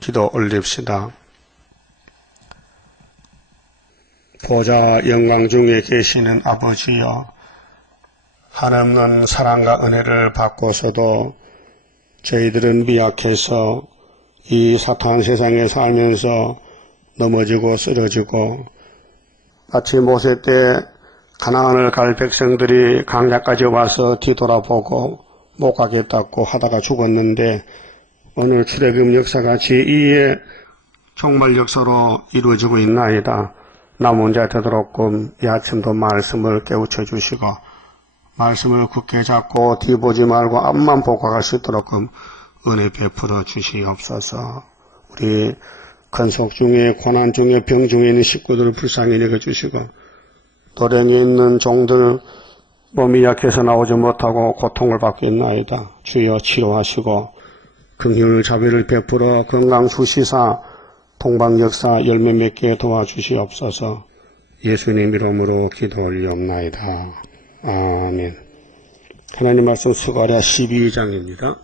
기도 올립시다. 보좌 영광 중에 계시는 아버지여, 한없는 사랑과 은혜를 받고서도 저희들은 미약해서 이 사탄 세상에 살면서 넘어지고 쓰러지고, 마치 모세 때 가나안을 갈 백성들이 강야까지 와서 뒤돌아보고 못 가겠다고 하다가 죽었는데, 오늘 출애굽 역사가 제2의 종말 역사로 이루어지고 있나이다. 남은 자 되도록끔 이 아침도 말씀을 깨우쳐 주시고, 말씀을 굳게 잡고 뒤보지 말고 앞만 보고 갈 수 있도록끔 은혜 베풀어 주시옵소서. 우리 근속 중에 고난 중에 병 중에 있는 식구들을 불쌍히 여겨주시고, 도량에 있는 종들 몸이 약해서 나오지 못하고 고통을 받고 있나이다. 주여 치료하시고 긍휼 자비를 베풀어 건강 주시사 동방 역사 열매 맺게 도와주시옵소서. 예수님 이름으로 기도 올리옵나이다. 아멘. 하나님 말씀 스가랴 12장입니다.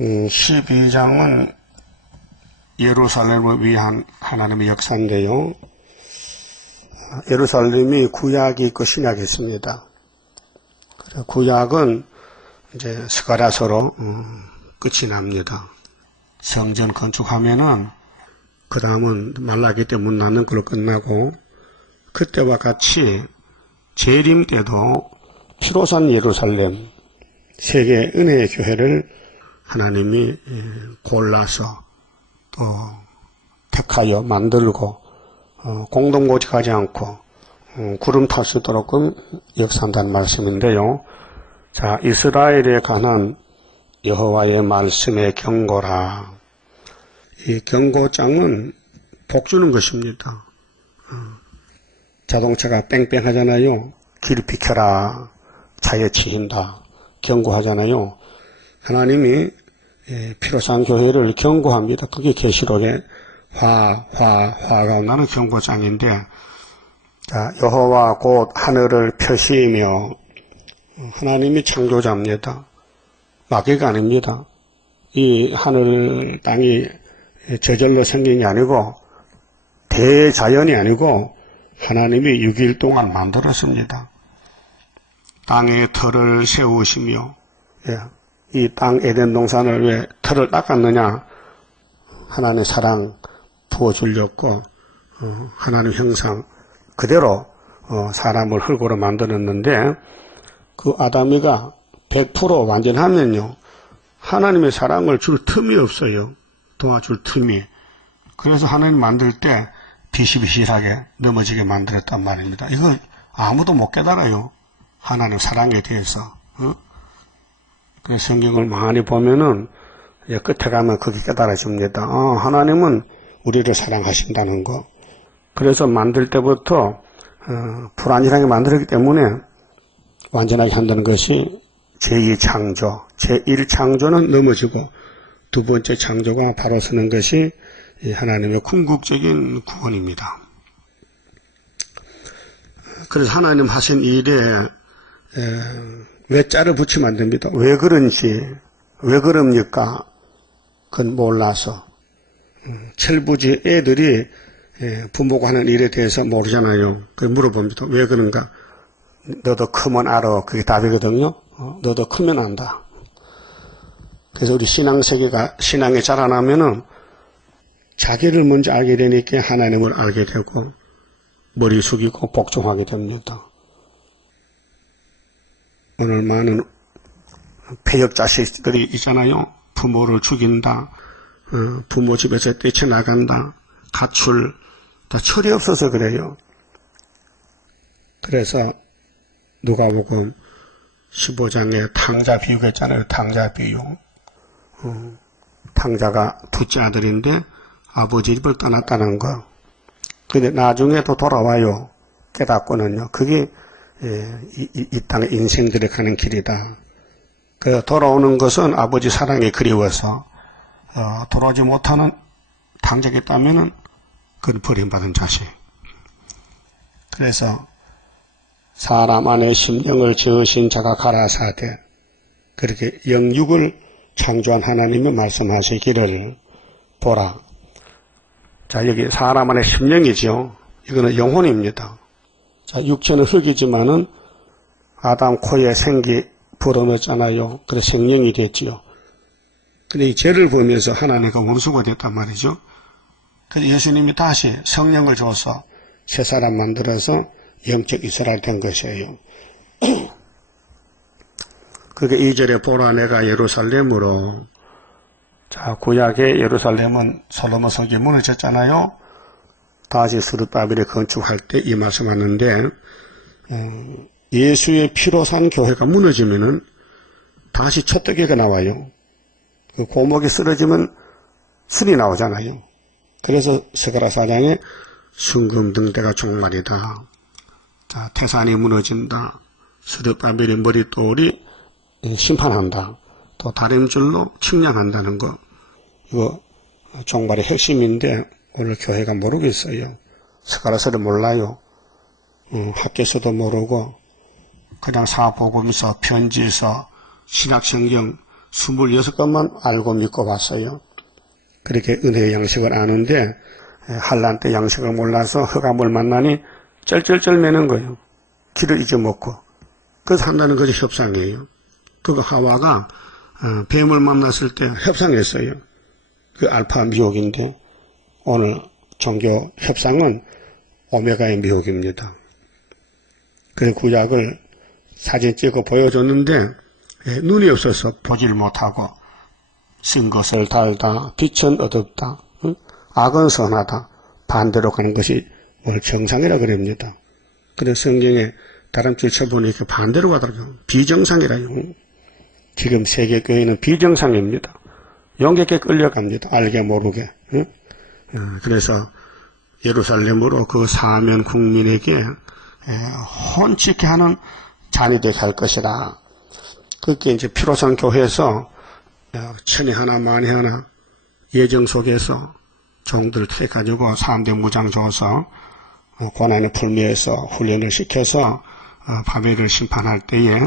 음, 12장은 예루살렘을 위한 하나님의 역사인데요. 예루살렘이 구약이 있고 신약이 있습니다. 구약은 이제 스가랴서로 끝이 납니다. 성전 건축하면은 그 다음은 말라기 때 문 닫는 걸로 끝나고, 그때와 같이 재림 때도 피로 산 예루살렘 세계 은혜의 교회를 하나님이 골라서 또 택하여 만들고 공동고직하지 않고 구름 탈 수 있도록끔 역사한다는 말씀인데요. 자, 이스라엘에 관한 여호와의 말씀의 경고라. 이 경고장은 복 주는 것입니다. 자동차가 뺑뺑하잖아요. 길 비켜라. 차에 치인다. 경고하잖아요. 하나님이 피로산 교회를 경고합니다. 그게 계시록의 화가 나는 경고장인데, 자, 여호와 곧 하늘을 펴시며, 하나님이 창조자입니다. 마귀가 아닙니다. 이 하늘 땅이 저절로 생긴 게 아니고 대자연이 아니고 하나님이 6일 동안 만들었습니다. 땅에 터를 세우시며, 이 땅 에덴 동산을 왜 터를 닦았느냐? 하나님의 사랑 부어주려고 하나님 형상 그대로 사람을 흙으로 만들었는데, 그 아담이가 100% 완전하면요, 하나님의 사랑을 줄 틈이 없어요. 도와줄 틈이. 그래서 하나님 만들 때 비실비실하게 넘어지게 만들었단 말입니다. 이거 아무도 못 깨달아요. 하나님 사랑에 대해서. 그래서 성경을 많이 보면은 끝에 가면 그게 깨달아집니다. 하나님은 우리를 사랑하신다는 거. 그래서 만들 때부터 불완전하게 만들었기 때문에 완전하게 한다는 것이 제2창조, 제1창조는 넘어지고 두 번째 창조가 바로 서는 것이 하나님의 궁극적인 구원입니다. 그래서 하나님 하신 일에 외자를 붙이면 안 됩니다. 왜 그런지, 왜 그럽니까? 그건 몰라서. 철부지 애들이 부모가 하는 일에 대해서 모르잖아요. 그래서 물어봅니다. 왜 그런가? 너도 크면 알아. 그게 답이거든요. 너도 크면 안다. 그래서 우리 신앙세계가, 신앙에 자라나면은 자기를 먼저 알게 되니까 하나님을 알게 되고 머리 숙이고 복종하게 됩니다. 오늘 많은 폐역 자식들이 있잖아요. 부모를 죽인다. 부모 집에서 뛰쳐나간다. 가출. 다 철이 없어서 그래요. 그래서 누가복음 15장에 탕자 비유가 있잖아요. 탕자 비유. 탕자가 둘째 아들인데 아버지 집을 떠났다는 거. 근데 나중에 또 돌아와요. 깨닫고는요. 그게 이 땅의 인생들이 가는 길이다. 그 돌아오는 것은 아버지 사랑이 그리워서 돌아오지 못하는 탕자가 있다면은 그건 버림받은 자식. 그래서 사람 안에 심령을 지으신 자가 가라사대. 그렇게 영육을 창조한 하나님이 말씀하시기를 보라. 자, 여기 사람 안에 심령이죠. 이거는 영혼입니다. 자, 육체는 흙이지만은 아담 코에 생기 불어넣었잖아요. 그래서 생명이 됐지요. 근데 이 죄를 보면서 하나님과 원수가 됐단 말이죠. 그래서 예수님이 다시 성령을 줘서 새 사람 만들어서 영적 이스라엘 된 것이에요. 그게 2절에 보라 내가 예루살렘으로. 자, 구약의 예루살렘은 솔로몬 성이 무너졌잖아요. 다시 스룹바벨이 건축할 때 이 말씀 하는데, 예수의 피로 산 교회가 무너지면은 다시 촛대교가 나와요. 그 고목이 쓰러지면 순이 나오잖아요. 그래서 스가랴 4장에 순금등대가 종말이다. 자, 태산이 무너진다. 스룹바벨의 머릿돌이 심판한다. 또 다림줄로 측량한다는 거. 이거 종말의 핵심인데 오늘 교회가 모르겠어요. 스가랴서를 몰라요. 학교에서도 모르고 그냥 사복음서, 편지서, 신약성경 26권만 알고 믿고 봤어요. 그렇게 은혜의 양식을 아는데 한란 때 양식을 몰라서 흑암을 만나니 쩔쩔쩔 매는 거예요. 길을 잊어먹고. 그래서 한다는 것이 협상이에요. 그거 하와가 뱀을 만났을 때 협상했어요. 그 알파 미혹인데 오늘 종교 협상은 오메가의 미혹입니다. 그래서 구약을 사진 찍어 보여줬는데 눈이 없어서 보질 못하고 쓴 것을 달다, 빛은 어둡다, 악은 선하다, 반대로 가는 것이 오늘 정상이라 그럽니다. 그래서 성경에 다른 줄 쳐보니까 반대로 가더라고요. 비정상이라요. 지금 세계교회는 비정상입니다. 용객에 끌려갑니다. 알게 모르게. 그래서 예루살렘으로 그 사면 국민에게 혼치게 하는 잔이 되게 할 것이라. 그게 이제 피로산 교회에서 천이 하나 만이 하나 예정 속에서 종들을 택해가지고 3대 무장 줘서 고난의 풀미에서 훈련을 시켜서 바벨을 심판할 때에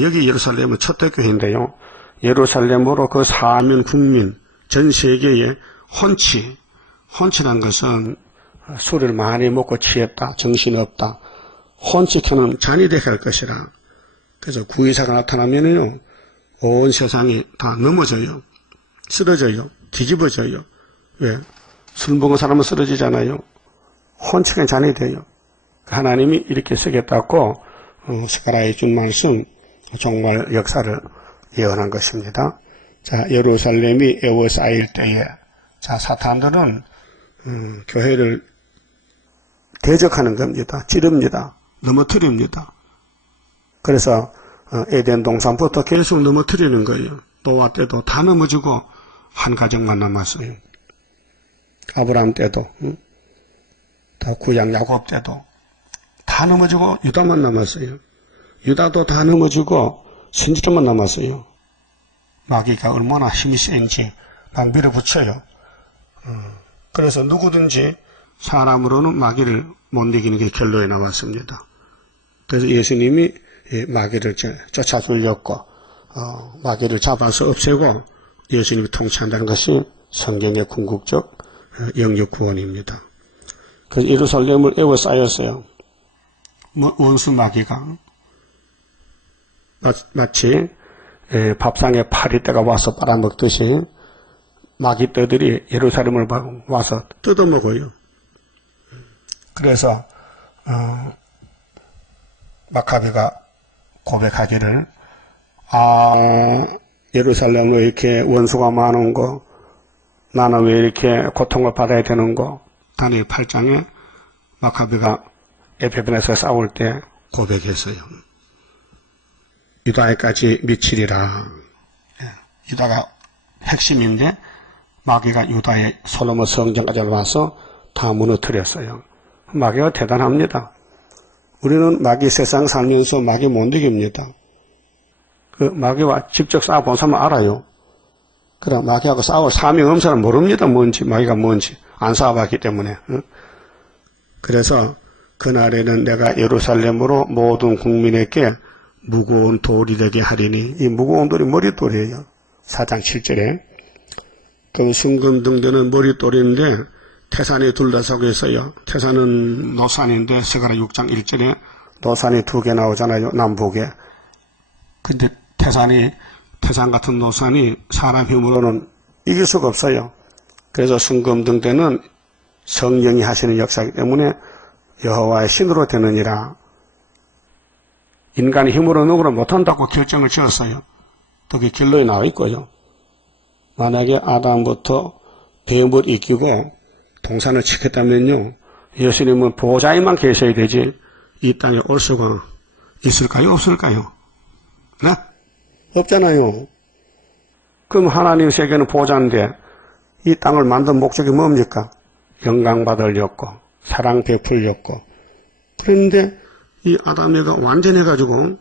여기 예루살렘은 첫대 교회인데요. 예루살렘으로 그 사면 국민 전 세계에 혼치란 것은 술을 많이 먹고 취했다, 정신없다, 혼치켜는 잔이 되게 할 것이라. 그래서 구의사가 나타나면요, 온 세상이 다 넘어져요, 쓰러져요, 뒤집어져요. 왜? 술 먹은 사람은 쓰러지잖아요. 혼치는 잔이 돼요. 하나님이 이렇게 쓰겠다고 스가랴에 준 말씀, 정말 역사를 예언한 것입니다. 자, 예루살렘이 에워싸일 때에, 자, 사탄들은 교회를 대적하는 겁니다. 찌릅니다. 넘어뜨립니다. 그래서 에덴 동산부터 계속 넘어뜨리는 거예요. 노아 때도 다 넘어지고 한 가정만 남았어요. 아브라함 때도, 다 구약 야곱 때도 다 넘어지고 유다만 남았어요. 유다도 다 넘어지고 선지자만 남았어요. 마귀가 얼마나 힘이 센지 막 밀어붙여요. 그래서 누구든지 사람으로는 마귀를 못 이기는 게 결론에 나왔습니다. 그래서 예수님이 마귀를 쫓아주려고 마귀를 잡아서 없애고 예수님이 통치한다는 것이 성경의 궁극적 영역 구원입니다. 그래서 예루살렘을 에워싸였어요. 원수 마귀가 마치 밥상에 파리떼가 와서 빨아먹듯이 마귀떼들이 예루살렘을 와서 뜯어먹어요. 그래서 마카비가 고백하기를, 예루살렘 왜 이렇게 원수가 많은 거, 나는 왜 이렇게 고통을 받아야 되는 거. 다니엘 8장에 마카비가 에페변에서 싸울 때 고백했어요. 유다에까지 미치리라. 유다가 핵심인데 마귀가 유다의 솔로몬 성전까지 와서 다 무너뜨렸어요. 마귀가 대단합니다. 우리는 마귀 세상 살면서 마귀 못 이깁니다. 그 마귀와 직접 싸워본 사람은 알아요. 그럼 마귀하고 싸울 사명 없는 사람은 모릅니다. 뭔지, 마귀가 뭔지. 안 싸워봤기 때문에. 그래서 그날에는 내가 예루살렘으로 모든 국민에게 무거운 돌이 되게 하리니, 이 무거운 돌이 머릿돌이에요. 4장 7절에. 그 순금등대는 머릿돌인데 태산이 둘러서고 있어요. 태산은 노산인데 스가랴 6장 1절에 노산이 2개 나오잖아요. 남북에. 근데 태산 같은 노산이 사람 힘으로는 이길 수가 없어요. 그래서 순금등대는 성령이 하시는 역사이기 때문에 여호와의 신으로 되느니라. 인간의 힘으로 누구를 못한다고 결정을 지었어요. 그게 결론이 나와 있고요. 만약에 아담부터 뱀을 이기고 동산을 지켰다면요, 예수님은 보호자에만 계셔야 되지 이 땅에 올 수가 있을까요? 없을까요? 네? 없잖아요. 그럼 하나님 세계는 보호자인데 이 땅을 만든 목적이 뭡니까? 영광받으려고, 사랑 베풀려고. 그런데 이 아담이가 완전해가지고,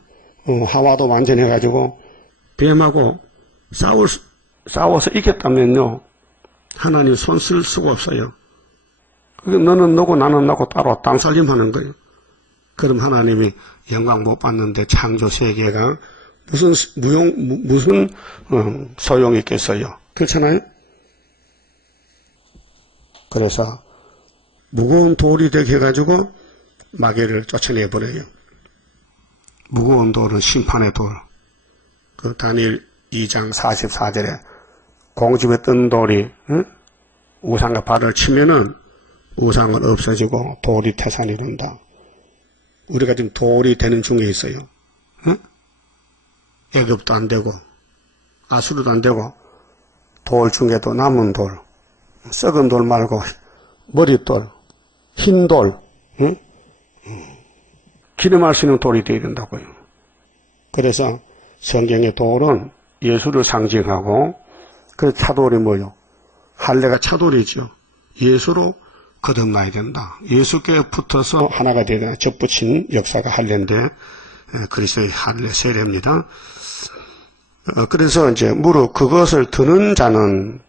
하와도 완전해가지고 뱀하고 싸워서 이겼다면요, 하나님 손 쓸 수가 없어요. 너는 너고 나는 나고 따로 땅살림 하는 거예요. 그럼 하나님이 영광 못 받는데 창조 세계가 무슨 소용이 있겠어요? 그렇잖아요? 그래서 무거운 돌이 되게 해가지고 마귀를 쫓아내버려요. 무거운 돌은 심판의 돌. 그 다니엘 2장 44절에 공집에 뜬 돌이 우상과 발을 치면은 우상은 없어지고 돌이 태산이 이룬다. 우리가 지금 돌이 되는 중에 있어요. 애굽도 안 되고 아수르도 안 되고 돌 중에도 남은 돌, 썩은 돌 말고 머릿돌, 흰돌, 기름할 수 있는 돌이 되어야 된다고요. 그래서 성경의 돌은 예수를 상징하고, 그 차돌이 뭐요? 할례가 차돌이죠. 예수로 거듭나야 된다. 예수께 붙어서 하나가 되야 된다. 접붙인 역사가 할례인데, 그리스도의 할례 세례입니다. 그래서 이제 무릇 그것을 드는 자는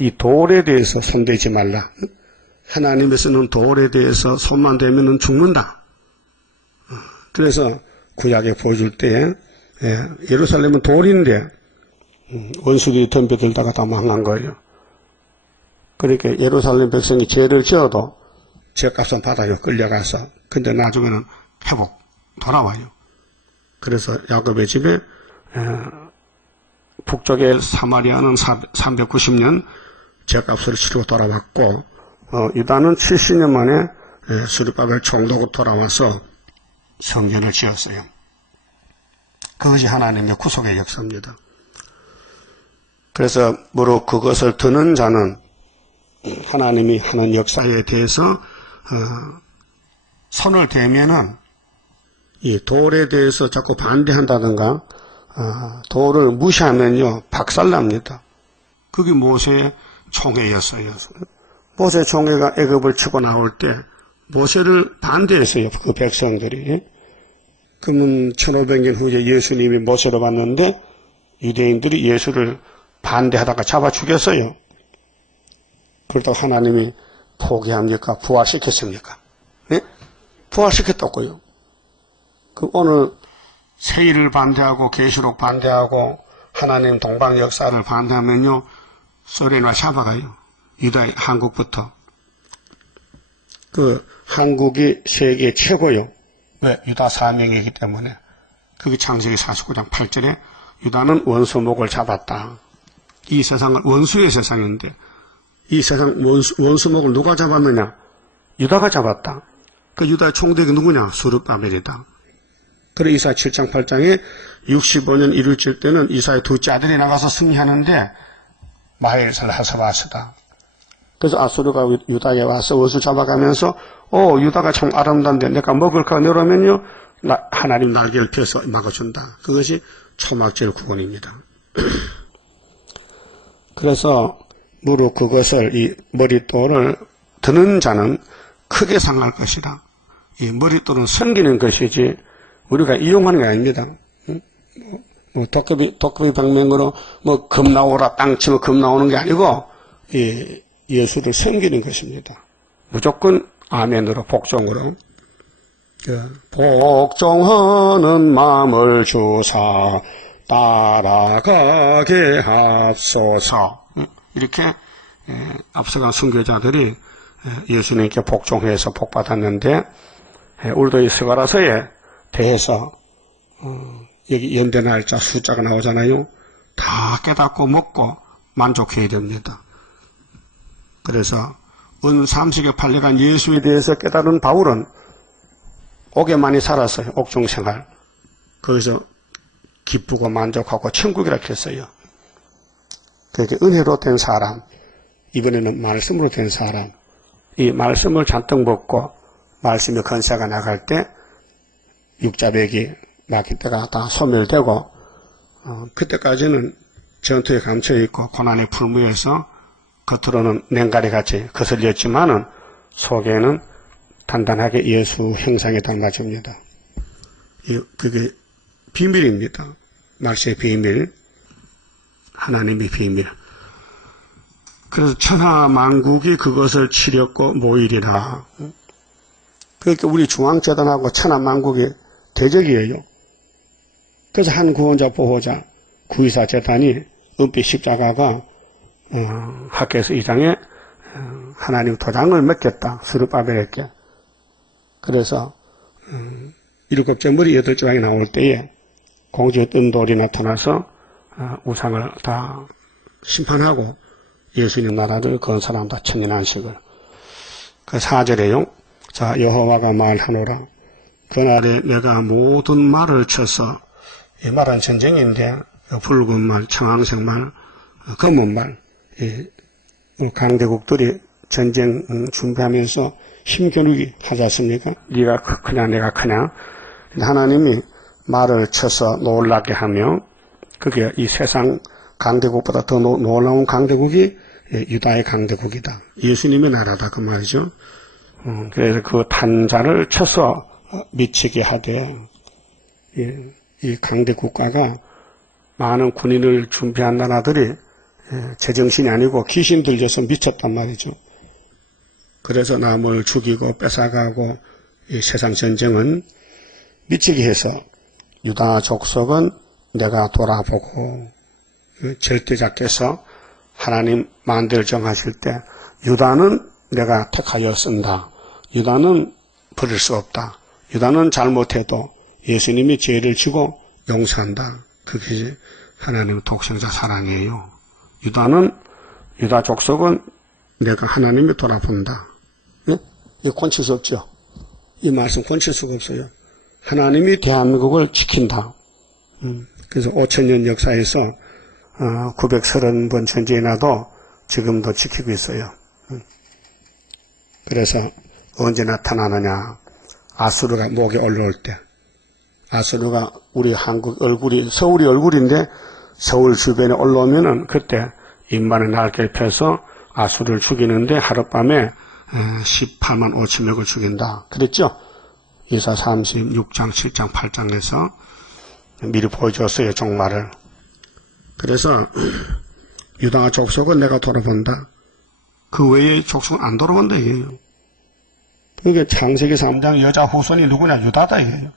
이 돌에 대해서 손대지 말라. 하나님에서는 돌에 대해서 손만 대면은 죽는다. 그래서 구약에 보여줄 때 예루살렘은 돌인데 원수들이 덤벼들다가 다 망한 거예요. 그러니까 예루살렘 백성이 죄를 지어도 죄값은 받아요. 끌려가서. 근데 나중에는 회복 돌아와요. 그래서 야곱의 집에 북쪽의 사마리아는 390년 죄값을 치르고 돌아왔고, 유다는 70년 만에 수르바벨 총독으로 돌아와서 성전을 지었어요. 그것이 하나님의 구속의 역사입니다. 그래서 무릇 그것을 드는 자는 하나님이 하는 역사에 대해서 손을 대면은 이 돌에 대해서 자꾸 반대한다든가 돌을 무시하면요 박살납니다. 그게 모세의 총회였어요. 모세 총회가 애굽을 치고 나올 때 모세를 반대했어요. 그 백성들이. 그러면 1500년 후에 예수님이 모세로 왔는데 유대인들이 예수를 반대하다가 잡아 죽였어요. 그러다가 하나님이 포기합니까? 부활시켰습니까? 네? 부활시켰다고요. 그 오늘 세일을 반대하고 계시록 반대하고 하나님 동방 역사를 반대하면요 소련과 잡아가요. 유다 한국부터. 그 한국이 세계 최고요. 왜? 유다 사명이기 때문에. 그게 창세기 49장 8절에 유다는 원수목을 잡았다. 이 세상은 원수의 세상인데 이 세상 원수목을 누가 잡았느냐? 유다가 잡았다. 그 유다의 총독이 누구냐? 수르바벨이다. 그래 이사야 7장 8장에 65년 이룰 때는 이사의 둘째 아들이 나가서 승리하는데 마헬살 하스바스다. 그래서 아수르가 유다에 와서 원수 잡아가면서 유다가 참 아름다운데 내가 먹을까 내려면요 하나님 날개를 펴서 막아준다. 그것이 초막절 구원입니다. 그래서 무릇 그것을 이 머릿돌을 드는 자는 크게 상할 것이다. 이 머릿돌은 섬기는 것이지 우리가 이용하는 게 아닙니다. 도깨비 방맹으로 금 나오라 땅 치면 금 나오는 게 아니고 예수를 섬기는 것입니다. 무조건 아멘으로, 복종으로. 복종하는 마음을 주사 따라가게 합소서. 이렇게 앞서간 순교자들이 예수님께 복종해서 복받았는데, 우리도 이 스가랴서에 대해서 여기 연대 날짜 숫자가 나오잖아요. 다 깨닫고 먹고 만족해야 됩니다. 그래서 은30여 팔려간 예수에 대해서 깨달은 바울은 옥에 많이 살았어요. 옥중생활. 거기서 기쁘고 만족하고 천국이라 했어요. 그렇게 은혜로 된 사람, 이번에는 말씀으로 된 사람, 이 말씀을 잔뜩 먹고 말씀의 건세가 나갈 때 육자백이 막힐 때가 다 소멸되고, 그때까지는 전투에 감춰있고 고난에 풀무해서 겉으로는 냉가리같이 거슬렸지만은 속에는 단단하게 예수 형상에 닮아집니다. 그게 비밀입니다. 말씀의 비밀, 하나님의 비밀. 그래서 천하만국이 그것을 치렸고 모이리라. 그러니까 우리 중앙재단하고 천하만국이 대적이에요. 그래서 한 구원자 보호자 구의사 재단이 은빛 십자가가 학교에서 2장에 하나님 도장을 맡겼다. 스룹바벨에게. 그래서 7째 머리 8조각이 나올 때에 공주의 뜬 돌이 나타나서 우상을 다 심판하고 예수님 나라를 건설한다. 천년안식을. 그 4절에요. 자, 여호와가 말하노라. 그날에 내가 모든 말을 쳐서, 이 말은 전쟁인데 붉은 말, 청황색 말, 검은 말, 강대국들이 전쟁 준비하면서 힘겨루기 하지 않습니까? 네가 크냐 내가 크냐. 하나님이 말을 쳐서 놀라게 하며, 그게 이 세상 강대국보다 더 놀라운 강대국이 유다의 강대국이다. 예수님의 나라다 그 말이죠. 그래서 그 탄자를 쳐서 미치게 하되, 이 강대국가가 많은 군인을 준비한 나라들이 제정신이 아니고 귀신 들려서 미쳤단 말이죠. 그래서 남을 죽이고 뺏어가고 이 세상 전쟁은 미치게 해서 유다 족속은 내가 돌아보고, 절대자께서 하나님 만대를 정하실 때 유다는 내가 택하여 쓴다. 유다는 버릴 수 없다. 유다는 잘못해도 예수님이 죄를 지고 용서한다. 그게 하나님의 독생자 사랑이에요. 유다 족속은 내가 하나님이 돌아본다. 예? 이거 고칠 수 없죠. 이 말씀 고칠 수가 없어요. 하나님이 대한민국을 지킨다. 그래서 5,000년 역사에서 930번 전쟁이 나도 지금도 지키고 있어요. 그래서 언제 나타나느냐. 아수르가 목에 올라올 때. 아수르가 우리 한국 얼굴이, 서울이 얼굴인데 서울 주변에 올라오면은 그때 인만의 날개를 펴서 아수르를 죽이는데 하룻밤에 18만 5천 명을 죽인다. 그랬죠? 이사 36장, 7장, 8장에서 미리 보여줬어요, 종말을. 그래서 유다 족속은 내가 돌아본다. 그 외에 족속은 안 돌아본다 이게요. 그게 창세기 3장 여자 후손이 누구냐? 유다다 이게요.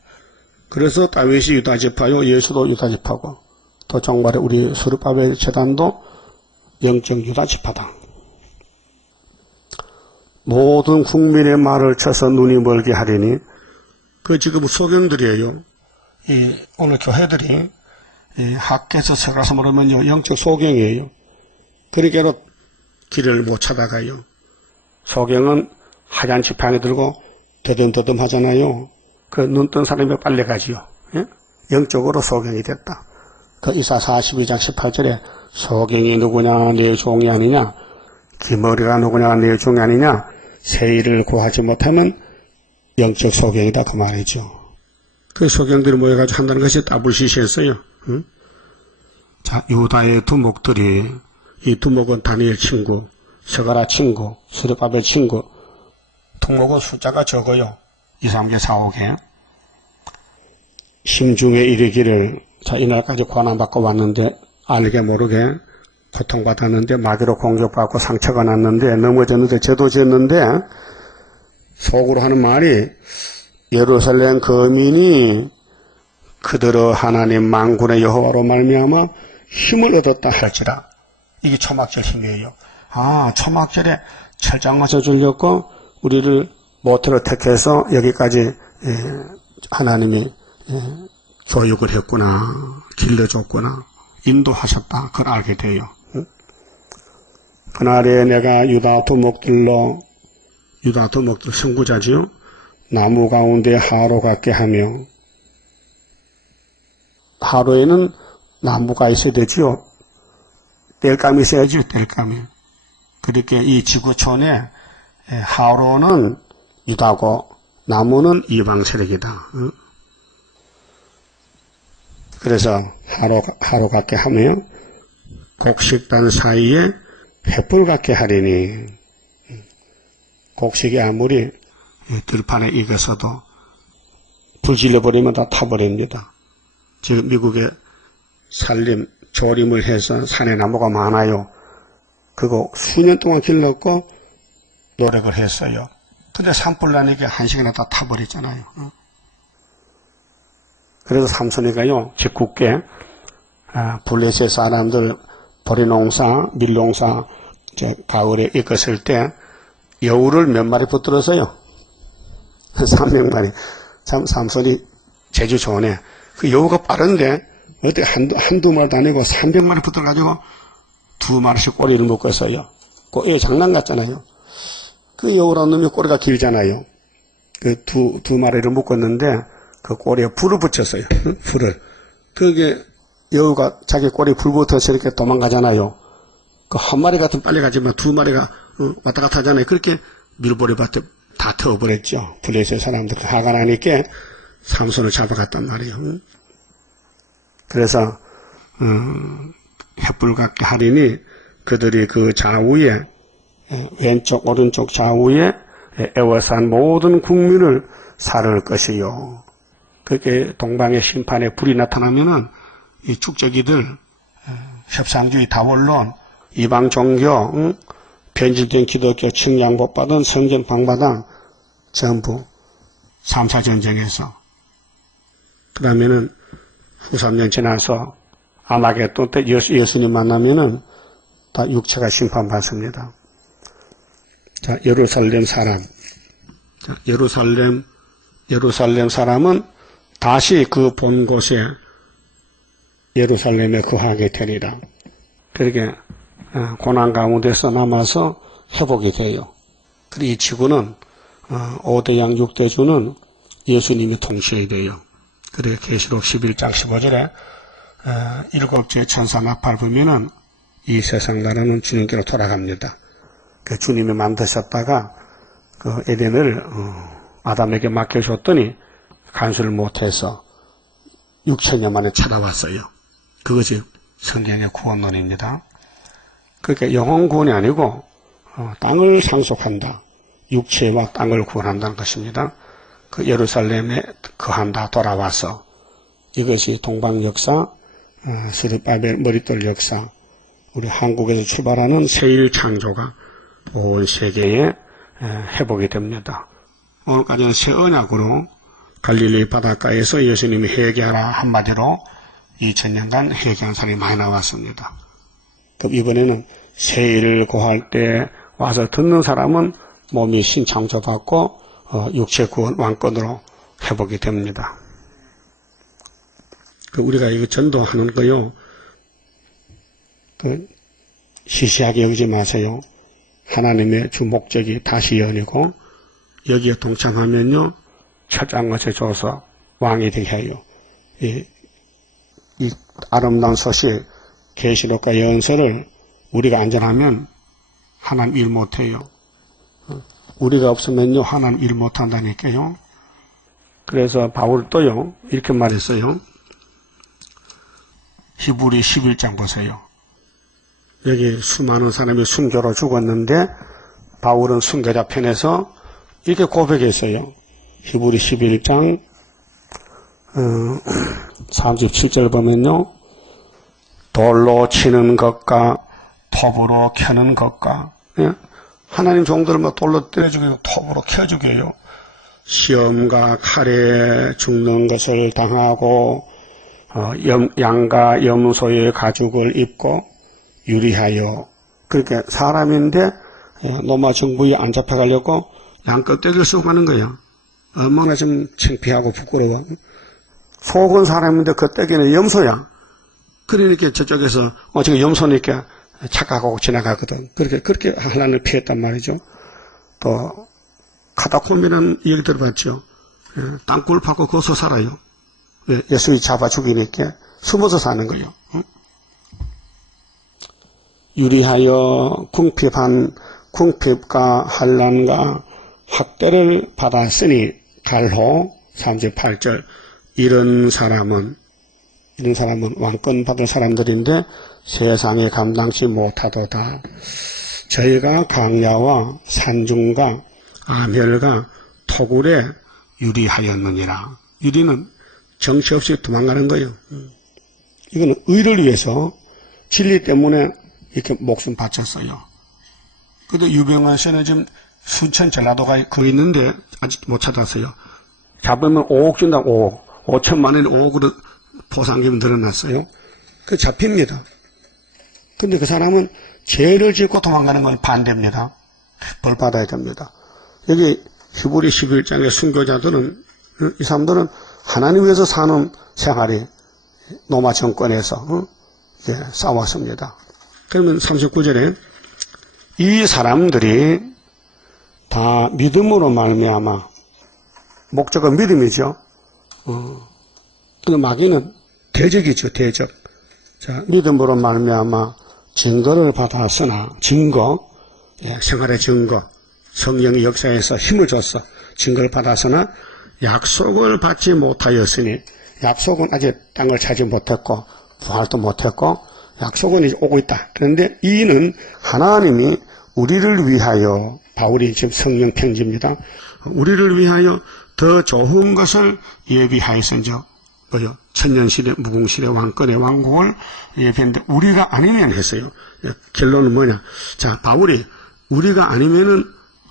그래서 다윗이 유다 지파요, 예수도 유다 지파고, 또 종말에 우리 스룹바벨 재단도 영적 유다 지파다. 모든 국민의 말을 쳐서 눈이 멀게 하리니, 그 지금 소경들이에요. 오늘 교회들이 학교에서 서가서 모르면요, 영적 소경이에요. 그러니까 길을 못 찾아가요. 소경은 하얀 지팡이 들고 더듬더듬 하잖아요. 그 눈 뜬 사람이 빨리 가지요. 예? 영적으로 소경이 됐다. 그 이사 42장 18절에 소경이 누구냐 내 종이 아니냐, 기머리가 누구냐 내 종이 아니냐, 세일을 구하지 못하면 영적 소경이다 그 말이죠. 그 소경들이 모여가지고 한다는 것이 따블시시했어요. 응? 자, 유다의 두목들이, 이 두목은 다니엘 친구, 스가랴 친구, 스룹바벨 친구, 두목은 숫자가 적어요. 2, 3개, 4, 5개. 심중에 이르기를, 자, 이날까지 고난받고 왔는데, 알게 모르게 고통받았는데, 마귀로 공격받고 상처가 났는데, 넘어졌는데, 죄도 지었는데, 속으로 하는 말이 예루살렘 거민이 그들의 하나님 만군의 여호와로 말미암아 힘을 얻었다 할지라. 이게 초막절 힘이에요. 초막절에 철장 맞춰 주려고 우리를 모태로 택해서 여기까지 하나님이 교육을 했구나, 길러줬구나, 인도하셨다. 그걸 알게 돼요. 그날에 내가 유다 두목들 선구자지요. 나무 가운데 하로 같게 하며, 하로에는 나무가 있어야 되지요. 땔감이 있어야지요. 땔감이. 그렇게 이 지구촌에 하로는 유다고 나무는 이방 세력이다. 그래서 하로 같게 하며 곡식단 사이에 횃불 같게 하리니. 곡식이 아무리 들판에 익어서도 불 질러버리면 다 타버립니다. 지금 미국에 조림을 해서 산에 나무가 많아요. 그거 수년 동안 길렀고 노력을 했어요. 근데 산불 나니까 한 시간에 다 타버렸잖아요. 그래서 삼손이가요, 짓궂게 블레셋 사람들 보리농사, 밀농사 가을에 익었을 때 여우를 몇 마리 붙들었어요. 300마리. 참 삼손이 재주 좋네. 그 여우가 빠른데 어떻게 한두 마리도 아니고 300마리 붙들어가지고 2마리씩 꼬리를 묶었어요. 그 장난 같잖아요. 그 여우라는 놈이 꼬리가 길잖아요. 그 두 마리를 묶었는데 그 꼬리에 불을 붙였어요. 불을. 그게 여우가 자기 꼬리에 불 붙어서 이렇게 도망가잖아요. 그 한 마리 같은 빨리 가지만 2마리가 왔다 갔다 하잖아요. 그렇게 밀보리밭에 다 태워버렸죠. 블레셋 사람들 화가 나니까 삼손을 잡아갔단 말이에요. 그래서 횃불 같게 하리니 그들이 그 좌우에 왼쪽 오른쪽 좌우에 애워싼 모든 국민을 살을 것이요. 그렇게 동방의 심판에 불이 나타나면은 이 축적이들 협상주의 다원론 이방 종교 변질된 기독교 측량복 받은 성전 방바당 전부 3차 전쟁에서 그 다음에는 후 3년 지나서 아마겟돈 때 예수님 만나면은 다 육체가 심판받습니다. 자, 예루살렘 사람. 자, 예루살렘 사람은 다시 그 본 곳에 예루살렘에 거하게 되리라. 그렇게 고난 가운데서 남아서 회복이 돼요. 그리고 이 지구는 5대양 6대주는 예수님이 통치해야 돼요. 그래 계시록 11장 15절에 7째 천사 나팔 불면은 이 세상 나라는 주님께로 돌아갑니다. 그 주님이 만드셨다가 그 에덴을 아담에게 맡겨줬더니 간수를 못해서 6천년 만에 찾아왔어요. 그것이 성경의 구원론입니다. 그러니까 영혼 구원이 아니고 땅을 상속한다. 육체와 땅을 구원한다는 것입니다. 그 예루살렘에 거한다 돌아와서 이것이 동방 역사, 스룹바벨 머릿돌 역사, 우리 한국에서 출발하는 세일 창조가 온 세계에 회복이 됩니다. 오늘까지는 새 언약으로 갈릴리 바닷가에서 예수님이 회개하라 한마디로 2000년간 회개한 사람이 많이 나왔습니다. 그럼 이번에는 세일을 고할 때 와서 듣는 사람은 몸이 신창조받고 육체 구원 왕권으로 회복이 됩니다. 그 우리가 이거 전도하는 거요, 그 시시하게 여기지 마세요. 하나님의 주 목적이 다시 연이고 여기에 동참하면요 철장같이 줘서 왕이 되게 해요. 이 아름다운 소식 계시록과 예언서를 우리가 안전하면 하나님 일 못해요. 우리가 없으면요 하나님 일 못한다니까요. 그래서 바울도요 이렇게 말했어요. 히브리 11장 보세요. 여기 수많은 사람이 순교로 죽었는데 바울은 순교자 편에서 이렇게 고백했어요. 히브리 11장 37절 보면요. 돌로 치는 것과 톱으로 켜는 것과 하나님 종들을 뭐 돌로 때려주고 톱으로 켜주게요. 시험과 칼에 죽는 것을 당하고 양과 염소의 가죽을 입고 유리하여 그렇게 사람인데 로마 정부에 안 잡혀가려고 양껍데기를 쓰고 가는 거예요. 얼마나 좀 창피하고 부끄러워. 속은 사람인데 겉데기는 염소야. 그러니까 저쪽에서 저거 염소니까 착각하고 지나가거든. 그렇게 하나님을 피했단 말이죠. 또 카타콤비는 얘기 들어봤죠. 땅굴 파고 거기서 살아요. 예수님이 잡아 죽이니까 숨어서 사는 거예요. 유리하여 궁핍과 환난과 학대를 받았으니 갈호 38절 이런 사람은 왕권 받을 사람들인데 세상에 감당치 못하도다. 저희가 광야와 산중과 아멸과 토굴에 유리하였느니라. 유리는 정치 없이 도망가는 거예요. 이거는 의를 위해서 진리 때문에 이렇게 목숨 바쳤어요. 근데 유병환 씨는 지금 순천 전라도가 거기 있는데 아직 못 찾았어요. 잡으면 5억 준다고 5천만 원이 5억으로 보상금이 늘어났어요. 그 잡힙니다. 근데 그 사람은 죄를 짓고 도망가는 건 반대입니다. 벌 받아야 됩니다. 여기 히브리 11장의 순교자들은 이 사람들은 하나님 위해서 사는 생활이 로마 정권에서 싸웠습니다. 그러면 39절에 이 사람들이 다 믿음으로 말미암아 목적은 믿음이죠. 근데 마귀는 대적이죠, 대적. 자, 믿음으로 말미암아 증거를 받았으나 증거, 생활의 증거, 성령의 역사에서 힘을 줬어. 증거를 받았으나 약속을 받지 못하였으니 약속은 아직 땅을 차지 못했고 부활도 못했고 약속은 이제 오고 있다. 그런데 이는 하나님이 우리를 위하여 바울이 지금 성령 편지입니다. 우리를 위하여 더 좋은 것을 예비하였은저 뭐요? 천년시대 무궁시대 왕권의 왕국을 예비했는데 우리가 아니면 했어요. 결론은 뭐냐? 자, 바울이 우리가 아니면은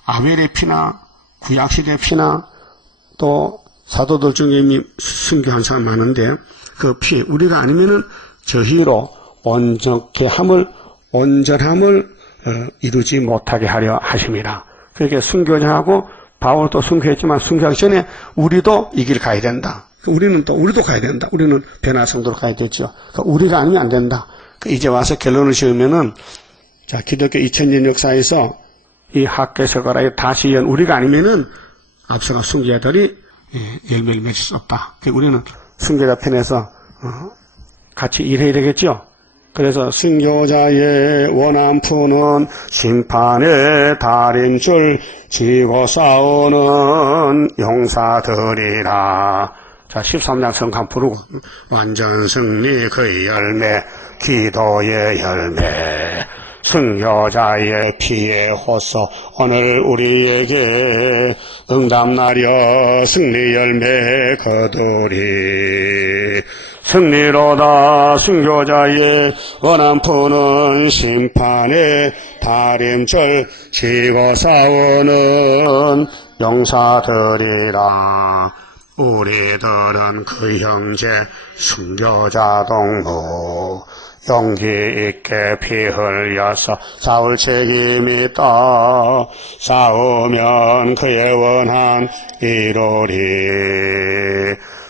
아벨의 피나 구약시대 피나 또 사도들 중에 이미 순교한 사람 많은데 그 피 우리가 아니면은 저희로 온전함을 이루지 못하게 하려 하심이라. 그렇게 순교자하고 바울도 순교했지만 순교하기 전에 우리도 이 길 가야 된다. 우리도 가야 된다. 우리는 변화성도로 가야 되죠. 우리가 아니면 안 된다. 이제 와서 결론을 지으면은 자, 기독교 2000년 역사에서 이 학개서가라에 다시 연 우리가 아니면은 앞서가 순교자들이 열매를 맺을 수 없다. 우리는 순교자 편에서 같이 일해야 되겠죠. 그래서 순교자의 원한푸는 심판의 달인 줄 지고 싸우는 용사들이라. 자, 13장 성강 부르고 완전 승리 그의 열매 기도의 열매 승려자의 피의 호소 오늘 우리에게 응답나려 승리 열매 거두리. 승리로다 순교자의 원한푸는 심판의 다림줄 지고 싸우는 용사들이라. 우리들은 그 형제 순교자 동무 용기 있게 피 흘려서 싸울 책임이 있다. 싸우면 그의 원한 이루리.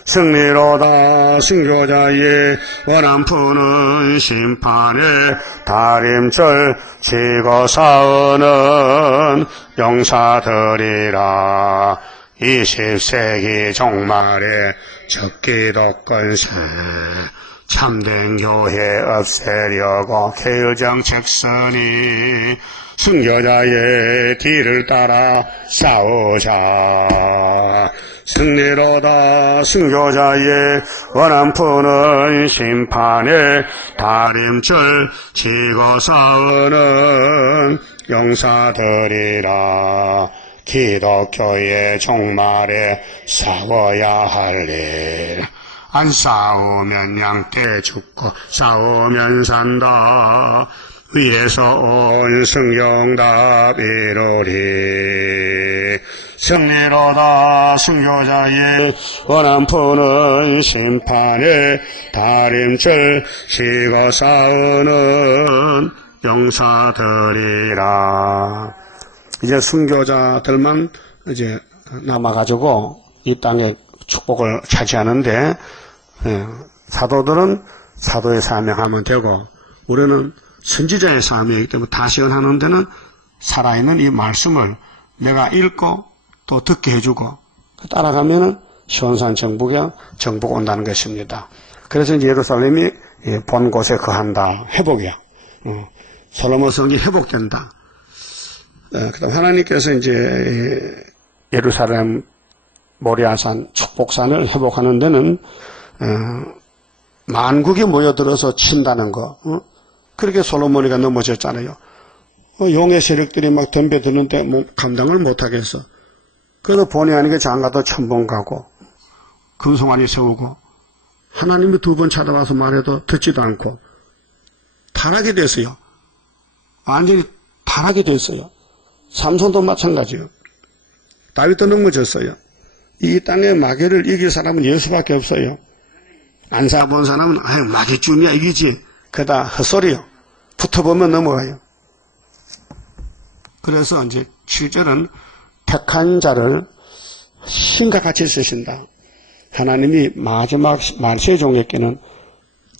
승리로다 순교자의 원한푸는 심판의 다림줄 지고 싸우는 용사들이라. 20세기 종말에 적기독권세 참된 교회 없애려고 계율정책선이 순교자의 뒤를 따라 싸우자. 승리로다 순교자의 원한푸는 심판의 다림줄 지고 싸우는 용사들이라. 기독교의 종말에 싸워야 할 일. 안 싸우면 양떼 죽고 싸우면 산다. 위에서 온 성경답 이루리 승리로다 순교자의 원한 푸는 심판의 다림줄 시고 쌓으는 용사들이라. 이제 순교자들만 이제 남아가지고 이 땅의 축복을 차지하는데, 사도들은 사도의 사명하면 되고, 우리는 선지자의 사명이기 때문에 다시언하는 데는 살아있는 이 말씀을 내가 읽고 또 듣게 해주고 따라가면은 시온산 정복에 정복 온다는 것입니다. 그래서 이제 예루살렘이 본 곳에 거한다. 회복이야. 솔로몬 성이 회복된다. 그다음 하나님께서 이제 예루살렘 모리아산 축복산을 회복하는 데는 만국이 모여들어서 친다는 거. 그렇게 솔로몬이가 넘어졌잖아요. 용의 세력들이 막 덤벼드는데 뭐 감당을 못하겠어. 그래서 본의 아니게 장가도 천번 가고 금송아지 세우고 하나님이 2번 찾아와서 말해도 듣지도 않고 타락이 됐어요. 완전히 타락이 됐어요. 삼손도 마찬가지요. 다윗도 넘어졌어요. 이 땅의 마귀를 이길 사람은 예수밖에 없어요. 안 사본 사람은 아유 마귀쯤이야 이기지. 그다 헛소리요. 붙어보면 넘어가요. 그래서 이제 7절은 택한 자를 신과 같이 쓰신다. 하나님이 마지막 말세종에게는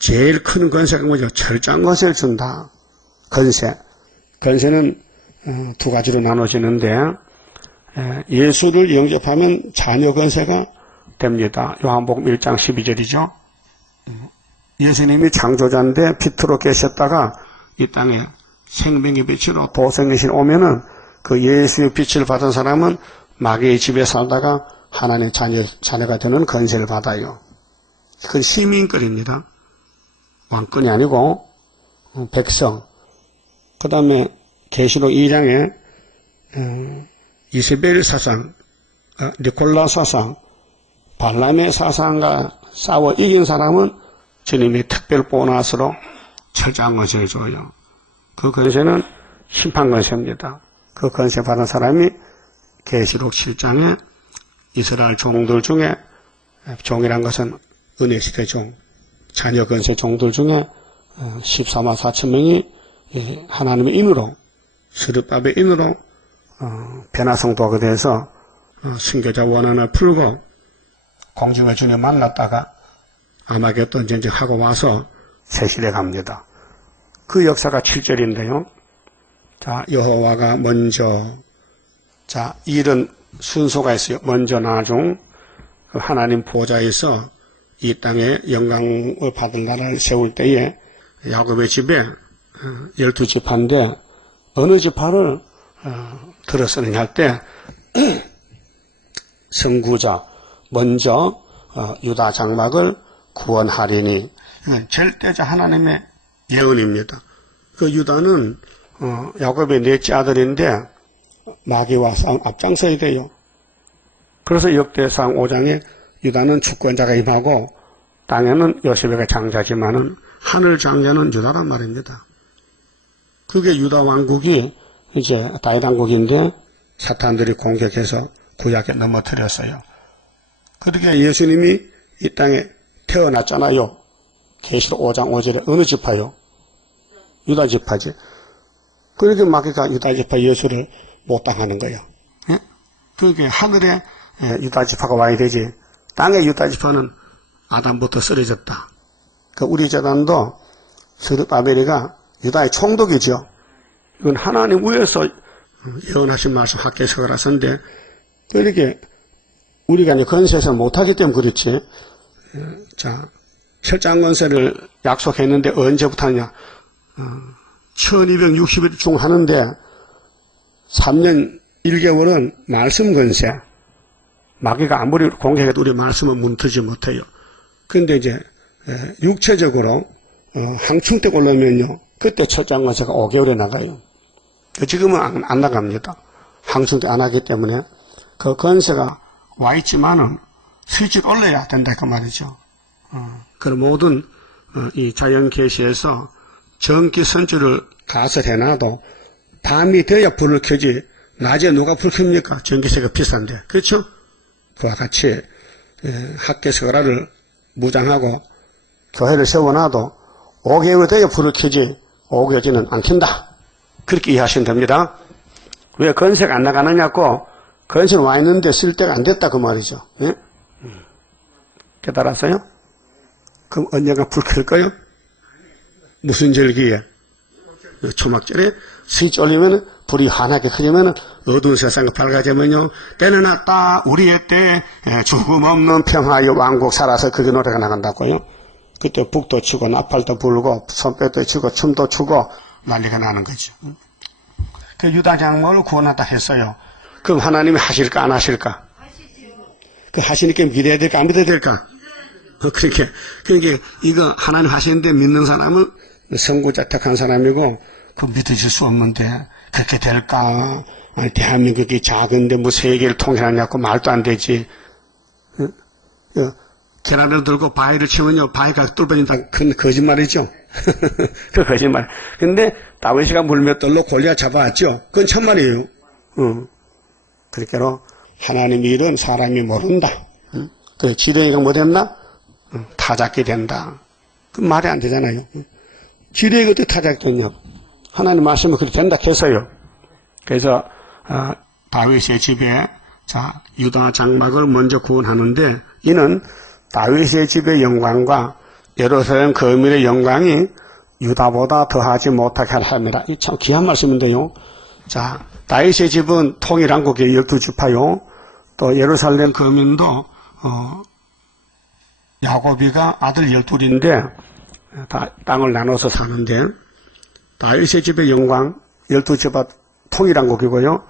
제일 큰 권세가 뭐죠? 철저한 권세를 준다. 권세. 권세는 2가지로 나눠지는데 예수를 영접하면 자녀 권세가 됩니다. 요한복음 1장 12절이죠. 예수님이 창조자인데 피트로 계셨다가 이 땅에 생명의 빛으로 도생이신 오면은 그 예수의 빛을 받은 사람은 마귀의 집에 살다가 하나님의 자녀가 되는 권세를 받아요. 그건 시민권입니다. 왕권이 아니고 백성. 그 다음에 계시록 2장에 이세벨 사상, 니콜라 사상, 발람의 사상과 싸워 이긴 사람은 주님이 특별 보너스로 철저한 권세를 줘요. 그 권세는 심판 권세입니다. 그 권세 받은 사람이 계시록 7장에 이스라엘 종들 중에 종이란 것은 은혜시대 종, 자녀 권세 종들 중에 14만 4천 명이 하나님의 인으로 스룹밥의 인으로 변화성도하게 돼서 순교자 원한을 풀고 공중의 주님 만났다가 아마겟돈 전쟁하고 와서 세실에 갑니다. 그 역사가 7절인데요. 자, 여호와가 먼저, 자, 이런 순서가 있어요. 먼저 나중 하나님 보좌에서 이 땅에 영광을 받을 나라를 세울 때에 야곱의 집에 12지파인데 어느 지파를 들었으느냐 할 때 선구자 먼저 유다 장막을 구원하리니 이건 절대적 하나님의 예언입니다. 그 유다는 야곱의 넷째 아들인데 마귀와 싸움 앞장서야 돼요. 그래서 역대상 5장에 유다는 주권자가 임하고 땅에는 요셉이가 장자지만은 하늘 장자는 유다란 말입니다. 그게 유다 왕국이 이제 다윗 왕국인데 사탄들이 공격해서 구약에 넘어뜨렸어요. 그렇게 예수님이 이 땅에 태어났잖아요. 계시록 5장 5절에 어느 지파요? 유다 지파지. 그렇게 마귀가 유다 지파 예수를 못 당하는 거예요. 예? 그게 하늘에 유다 지파가 와야 되지. 땅에 유다 지파는 아담부터 쓰러졌다. 그 우리 재단도 스룹바벨이가 유다의 총독이죠. 이건 하나님 위에서 예언하신 말씀 학계서라서인데 그렇게 우리가 이제 건세에서 못하기 때문에 그렇지. 자, 철장 건세를 약속했는데 언제부터 하냐? 1260일 중 하는데 3년 1개월은 말씀 건세. 마귀가 아무리 공격해도 우리 말씀은 뭉트지 못해요. 그런데 이제 육체적으로 항충 때 올라오면요. 그때 철장 건세가 5개월에 나가요. 지금은 안 나갑니다. 항충 때 안 하기 때문에 그 건세가 와 있지만은 실질 올려야 된다 그 말이죠. 그런 모든 이 자연 계시에서 전기 선줄을 가설해놔도 밤이 돼야 불을 켜지 낮에 누가 불 켭니까? 전기세가 비싼데. 그렇죠? 그와 같이 학교 서가라를 무장하고 교회를 세워놔도 5개월 돼야 불을 켜지 5개월 뒤는 안 켠다. 그렇게 이해하시면 됩니다. 왜 건세가 안 나가느냐고 건세는 와 있는데 쓸 때가 안 됐다 그 말이죠. 예? 깨달았어요? 그럼 언젠가 불 켤 거요? 무슨 절기에? 초막절에 스위치 올리면 불이 환하게 켜지면 어두운 세상이 밝아지면요. 때는 왔다 우리의 때 죽음 없는 평화의 왕국 살아서 그게 노래가 나간다고요. 그때 북도 치고 나팔도 불고 손뼉도 치고 춤도 추고 난리가 나는 거죠. 그 유다 장로를 구원하다 했어요. 그럼 하나님이 하실까 안 하실까? 그 하시니까 믿어야 될까 안 믿어야 될까? 그러니까 이거 하나님 하시는데 믿는 사람은 선구자 택한 사람이고 그 믿으실 수 없는데 그렇게 될까? 아니 대한민국이 작은데 뭐 세계를 통일하냐고 말도 안 되지. 계란을 들고 바위를 치면요 바위가 뚫어진다. 그건 거짓말이죠. 그 거짓말. 근데 다윗이가 물맷돌로 골리앗 잡아왔죠. 그건 참말이에요. 그렇게로 하나님의 일은 사람이 모른다. 그래 지렁이가 뭐 됐나? 타작게 된다. 그 말이 안 되잖아요. 지뢰가 어떻게 타작이 됐냐고. 하나님 말씀은 그렇게 된다 해서요. 그래서 다윗의 집에 유다 장막을 먼저 구원하는데 이는 다윗의 집의 영광과 예루살렘 거민의 영광이 유다보다 더하지 못하게 하라 합니다. 이 참 귀한 말씀인데요. 자, 다윗의 집은 통일한국의 12지파요. 또 예루살렘 거민도 야곱이가 아들 12인데 땅을 나눠서 사는데 다윗의 집의 영광 12지파 통일한국이고요.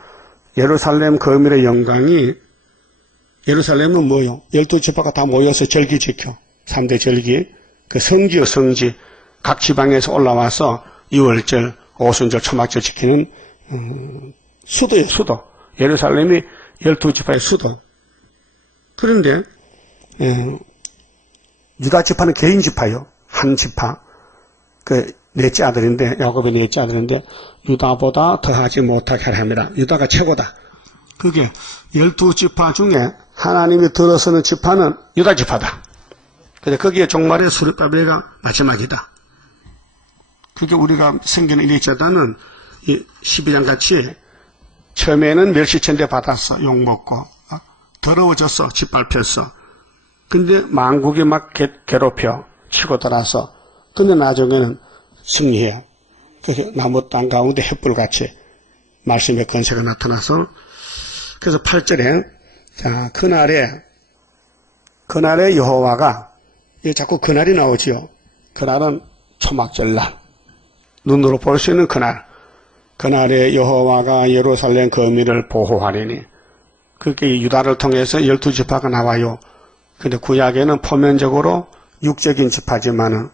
예루살렘 거민의 영광이 예루살렘은 뭐요? 12지파가 다 모여서 절기 지켜. 3대 절기. 그 성지요, 성지. 각 지방에서 올라와서 6월절, 오순절, 초막절 지키는 수도예요, 수도. 예루살렘이 12지파의 수도. 그런데 유다 지파는 개인 지파요. 한 지파. 그 넷째 아들인데 야곱의 넷째 아들인데 유다보다 더하지 못하게 하라 합니다. 유다가 최고다. 그게 12지파 중에 하나님이 들어서는 지파는 유다 지파다. 근데 거기에 종말의 수르바벨가 마지막이다. 그게 우리가 생기는 일이자다는 이 12장 같이 처음에는 멸시천대 받았어. 욕먹고 더러워졌어. 짓밟혔어. 근데 만국이 막 괴롭혀 치고 들어서 근데 나중에는 승리해요. 그래서 나무 땅 가운데 횃불같이 말씀의 권세가 나타나서 그래서 8절에 자 그날에 여호와가 자꾸 그날이 나오지요. 그날은 초막절날 눈으로 볼 수 있는 그날에 여호와가 예루살렘 거민을 보호하리니 그게 유다를 통해서 12지파가 나와요. 근데 구약에는 표면적으로 육적인 지파지만은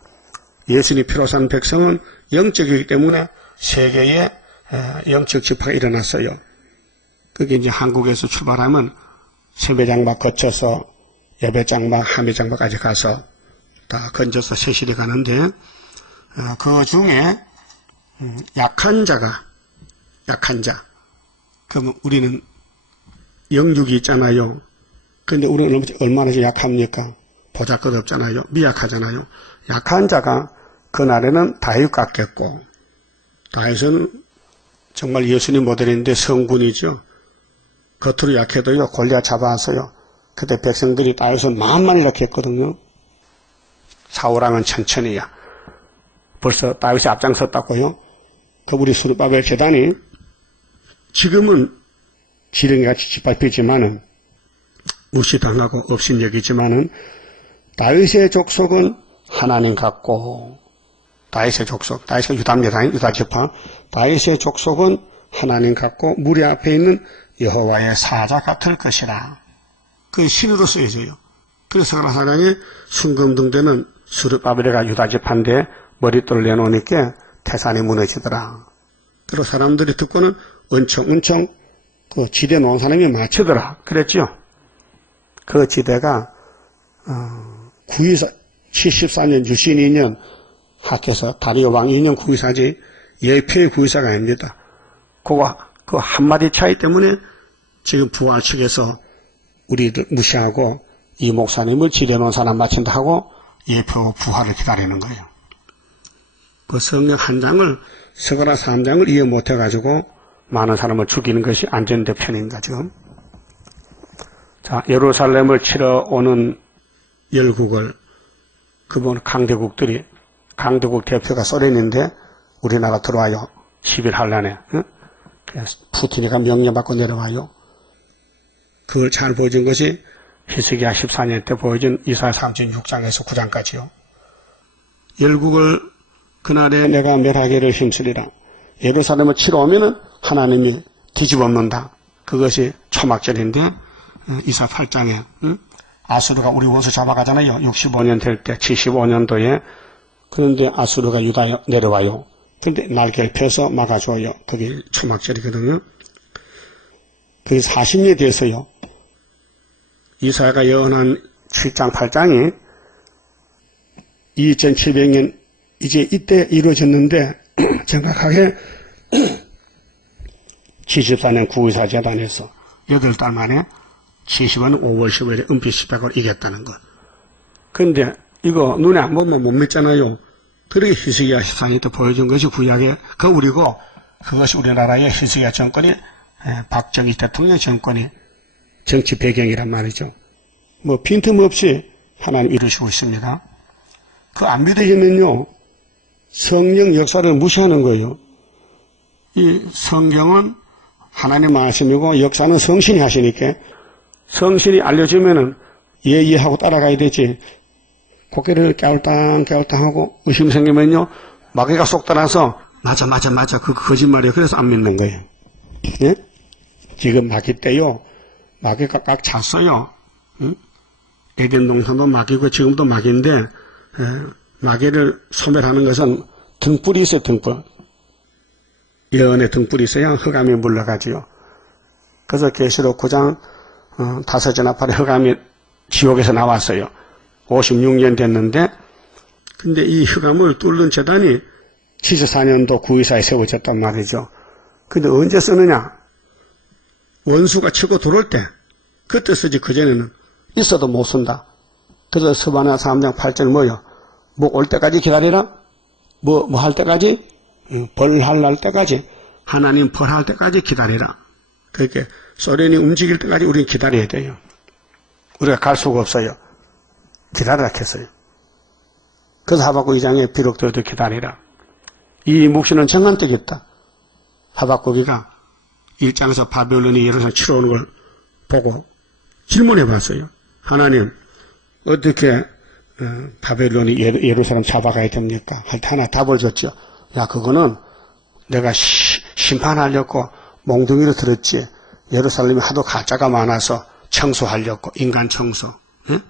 예수님 피로 산 백성은 영적이기 때문에 세계에 영적 지파가 일어났어요. 그게 이제 한국에서 출발하면 세배장막 거쳐서 예배장막, 함의장막까지 가서 다 건져서 세실에 가는데 그 중에 약한 자. 그러면 우리는 영육이 있잖아요. 근데 우리는 얼마나 약합니까? 보잘것없잖아요. 미약하잖아요. 약한 자가 그날에는 다윗 같겠고 다윗은 정말 예수님 모델인데 성군이죠. 겉으로 약해도요 골리앗 잡아왔어요. 그때 백성들이 다윗을 만만 이렇게 했거든요. 사울왕은 천천히야. 벌써 다윗이 앞장섰다고요. 그 우리 수르바벨 제단이 지금은 지렁이같이 짓밟히지만은 무시당하고 업신여기지만은 다윗의 족속은 하나님 같고 다윗의 유다입니다. 유다지파. 다윗의 족속은 하나님 같고 무리 앞에 있는 여호와의 사자 같을 것이라. 그 신으로 쓰여져요. 그래서 사랑에 순금등대는 수르바벨가 유다지파인데 머릿돌을 내놓으니까 태산이 무너지더라. 그리고 사람들이 듣고는 은청 그 지대 놓은 사람이 맞추더라. 그랬죠. 그 지대가 74년 유신 2년 학해서 다리오 왕 인형 구의사지 예표의 구의사가 아닙니다. 그 한마디 차이 때문에 지금 부활 측에서 우리들 무시하고 이 목사님을 지려놓은 사람 마친다 하고 예표 부활을 기다리는 거예요. 그 성경 한 장을 서가라 3장을 이해 못해가지고 많은 사람을 죽이는 것이 안전대편입니다. 지금. 자, 예루살렘을 치러 오는 열국을 그분 강대국 대표가 소련인데 우리나라 들어와요. 10일 한란에. 푸틴이가 명령받고 내려와요. 그걸 잘 보여준 것이 히스기야 14년 때 보여준 이사야 36장에서 9장까지요. 열국을 그날에 내가 멸하기를 힘쓰리라. 예루살렘을 치러 오면은 하나님이 뒤집어놓는다. 그것이 초막절인데 이사 8장에 아수르가 우리 원수 잡아가잖아요. 65년 될 때 75년도에 그런데 아수르가 유다에 내려와요. 그런데 날개를 펴서 막아줘요. 그게 초막절이거든요. 그게 40년이 돼서요. 이사야가 예언한 7장 8장이 2700년 이제 이때 이루어졌는데 정확하게 74년 구의사 재단에서 8달 만에 70년 5월 15일에 은피 10백을 이겼다는 것. 그런데 이거 눈에 안 보면 못 믿잖아요. 그렇게 히스기야 14년 때 보여준 것이 구약의 거울이고 그것이 우리나라의 히스기야 정권이 박정희 대통령 정권이 정치 배경이란 말이죠. 뭐 빈틈없이 하나님 이루시고 있습니다. 그 안 믿어지면요. 성령 역사를 무시하는 거예요. 이 성경은 하나님 말씀이고 역사는 성신이 하시니까 성신이 알려주면은 예하고 따라가야 되지. 고개를 깨울당하고 의심 생기면요. 마귀가 쏙 따라서 맞아 그 거짓말이에요. 그래서 안 믿는 거예요. 예? 지금 마귀 때요. 마귀가 꽉 찼어요. 응? 에덴 동산도 마귀고 지금도 마귀인데 마귀를 소멸하는 것은 등불이 있어요. 등불. 예언의 등불이 있어야 흑암이 물러가지요. 그래서 계시록 9장 5전 앞에 흑암이 지옥에서 나왔어요. 56년 됐는데 근데 이 흑암을 뚫는 재단이 74년도 구의사에 세워졌단 말이죠. 근데 언제 쓰느냐? 원수가 치고 들어올 때 그때 쓰지 그전에는 있어도 못 쓴다. 그래서 스바냐 3장 8절 뭐요? 뭐 올 때까지 기다리라? 뭐 할 때까지? 벌할 때까지. 하나님 벌할 때까지 기다리라. 그렇게 소련이 움직일 때까지 우리는 기다려야 돼요. 우리가 갈 수가 없어요. 기다리라 했어요. 그래서 하박국 2장에 비록 너도 기다리라. 이 묵시는 정한 때겠다. 하박국이가 1장에서 바벨론이 예루살렘 치러 오는 걸 보고 질문해 봤어요. 하나님 어떻게 바벨론이 예루살렘 잡아가야 됩니까? 할 때 하나 답을 줬죠. 야 그거는 내가 심판하려고 몽둥이로 들었지. 예루살렘이 하도 가짜가 많아서 청소하려고 인간 청소. 예?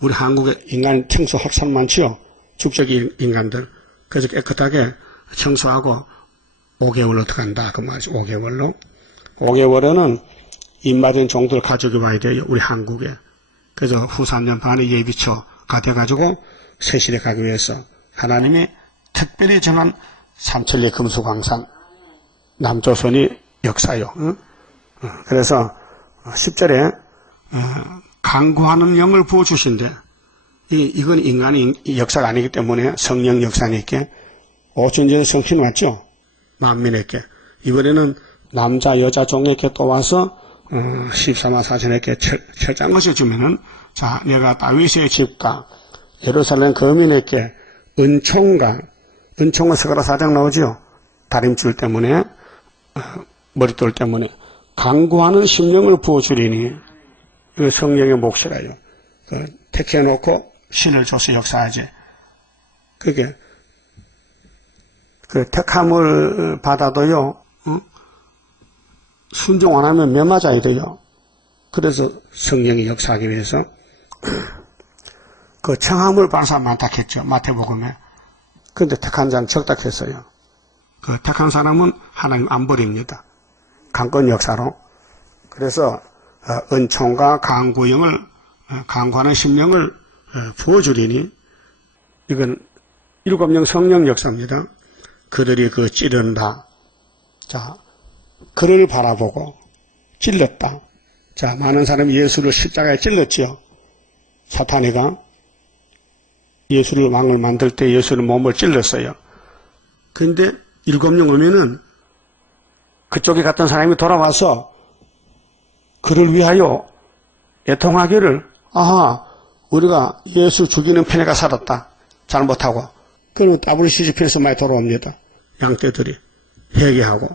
우리 한국에 인간 청소할 사람 많지요. 죽적인 인간들. 그래서 깨끗하게 청소하고 5개월로 들어간다. 그 말이죠. 5개월로. 5개월에는 입맞은 종들 가지고 와야 돼요. 우리 한국에. 그래서 후 3년 반에 예비초가 돼가지고 세실에 가기 위해서 하나님이 특별히 정한 삼천리 금수광산 남조선이 역사요. 응? 그래서 10절에 강구하는 영을 부어주신대. 이건 인간의 역사가 아니기 때문에 성령 역사니까 5천 전에 성신 왔죠. 만민에게. 이번에는 남자 여자 종에게 또 와서 14만 4천에게 철장 것을 주면은 자 내가 다윗의 집과 예루살렘 거민에게 은총은 스가랴 4장 나오죠. 다림줄 때문에 머릿돌 때문에 강구하는 심령을 부어주리니 그 성령의 몫이라요. 택해놓고 신을 줘서 역사하지. 그게 그 택함을 받아도요. 순종 안 하면 매 맞아야 돼요. 그래서 성령이 역사하기 위해서 그 청함을 받은 사람 많다 했죠. 마태복음에. 그런데 택한 자는 적다 했어요. 그 택한 사람은 하나님 안 버립니다. 강권 역사로. 그래서 은총과 강구하는 심령을 부어주리니 이건 일곱령 성령 역사입니다. 그들이 그 찌른 바. 자, 그를 바라보고 찔렀다. 자, 많은 사람이 예수를 십자가에 찔렀지요. 사탄이가 예수를 왕을 만들 때 예수를 몸을 찔렀어요. 그런데 일곱령 오면은 그쪽에 갔던 사람이 돌아와서 그를 위하여 애통하기를, 아하, 우리가 예수 죽이는 편에가 살았다. 잘못하고. 그러면 WCGP에서 많이 돌아옵니다. 양떼들이 회개하고